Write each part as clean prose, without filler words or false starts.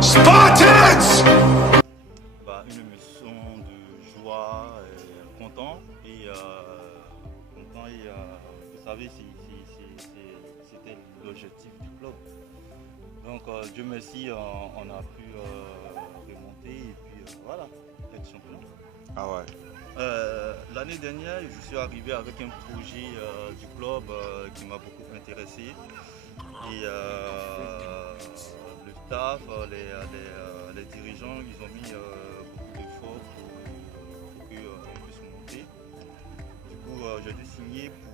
Spartans! Une émotion de joie, content et vous savez, c'était l'objectif du club. Donc Dieu merci, on a pu remonter et puis voilà, être champion. Ah ouais. L'année dernière, je suis arrivé avec un projet du club qui m'a beaucoup intéressé. Et le staff, les dirigeants, ils ont mis beaucoup d'efforts pour qu'on puisse monter. Du coup, j'ai dû signer pour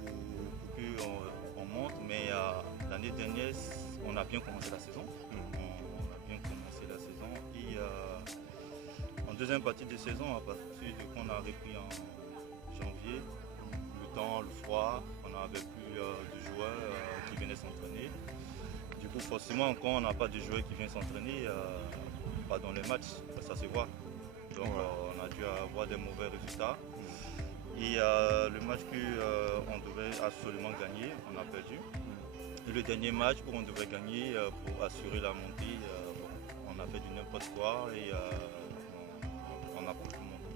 qu'on monte, mais l'année dernière, on a bien commencé la saison. Et en deuxième partie de saison, à partir de qu'on a repris en janvier, le temps, le froid, on n'avait plus de joueurs qui venaient s'entraîner. Du coup, forcément, quand on n'a pas de joueurs qui viennent s'entraîner, pas dans les matchs, ça se voit. Donc, on a dû avoir des mauvais résultats. Et le match qu'on devait absolument gagner, on a perdu. Et le dernier match où on devait gagner pour assurer la montée, on a fait du n'importe quoi et on n'a pas pu monter.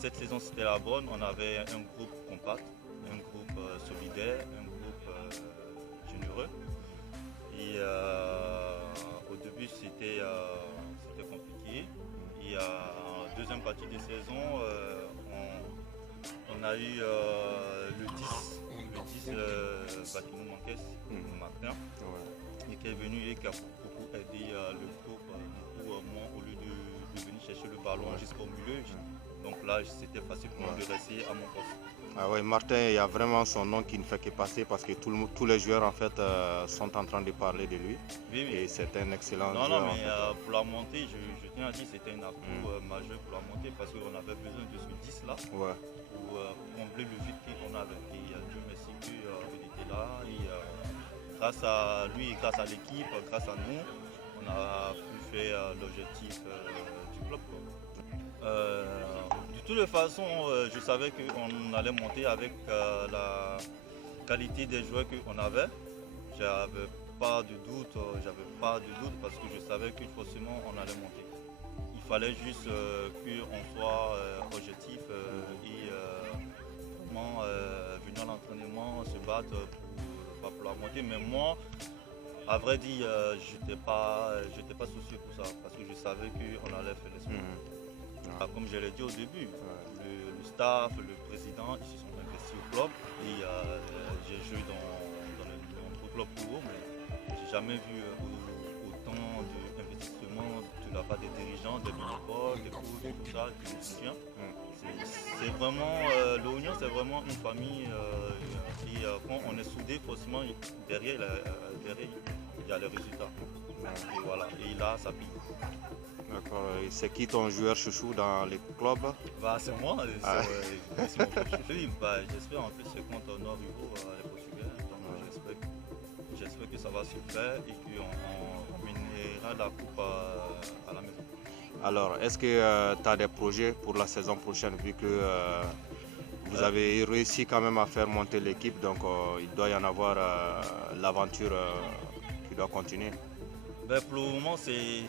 Cette saison, c'était la bonne. On avait un groupe compact, un groupe solidaire, un groupe généreux. Et au début, c'était compliqué. Et en deuxième partie de saison, on a eu le 10 Bâtiment Manquès, Martin, et qui est venu et qui a beaucoup aidé le groupe, beaucoup moins au lieu de venir chercher le ballon jusqu'au milieu. Donc là, c'était facile pour moi de rester à mon poste. Ah oui, Martin, il y a vraiment son nom qui ne fait que passer parce que tous les joueurs en fait sont en train de parler de lui. Oui. Et c'est un excellent joueur. Non, mais pour la montée, je tiens à dire que c'était un atout majeur pour la montée parce qu'on avait besoin de ce 10 là pour combler le vide qu'on avait. Et Dieu merci qu'il était là. Et grâce à lui et grâce à l'équipe, grâce à nous, on a pu faire l'objectif du club. De toutes les façons, je savais qu'on allait monter avec la qualité des joueurs qu'on avait. J'avais pas de doute parce que je savais que forcément on allait monter. Il fallait juste qu'on soit objectif et vraiment venir à l'entraînement, se battre pour la montée. Mais moi, à vrai dire, j'étais pas soucieux pour ça parce que je savais qu'on allait faire l'espoir. Comme je l'ai dit au début, le staff, le président, ils se sont investis au club et j'ai joué dans notre club pour eux, mais j'ai jamais vu autant d'investissement de la part des dirigeants, des bénévoles, des coachs, tout ça, qui nous soutient. C'est vraiment, l'Oignon, c'est vraiment une famille et quand on est soudé, forcément, derrière il y a les résultats. Et voilà, et là, ça pique. D'accord. C'est qui ton joueur chouchou dans les clubs? C'est moi, c'est mon coach chouchou. J'espère en plus c'est contre Nord Rivo, les Portugais. Donc j'espère que ça va se faire et qu'on mènera la coupe à la maison. Alors, est-ce que tu as des projets pour la saison prochaine vu que vous avez réussi quand même à faire monter l'équipe, donc il doit y en avoir l'aventure qui doit continuer? Pour le moment, c'est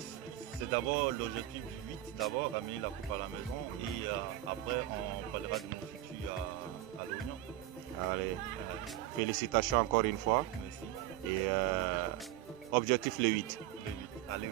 d'abord l'objectif du 8, d'abord ramener la coupe à la maison et après on parlera de mon futur à l'Oignon. Allez, félicitations encore une fois. Merci. Et objectif le 8. Le 8, allez-y.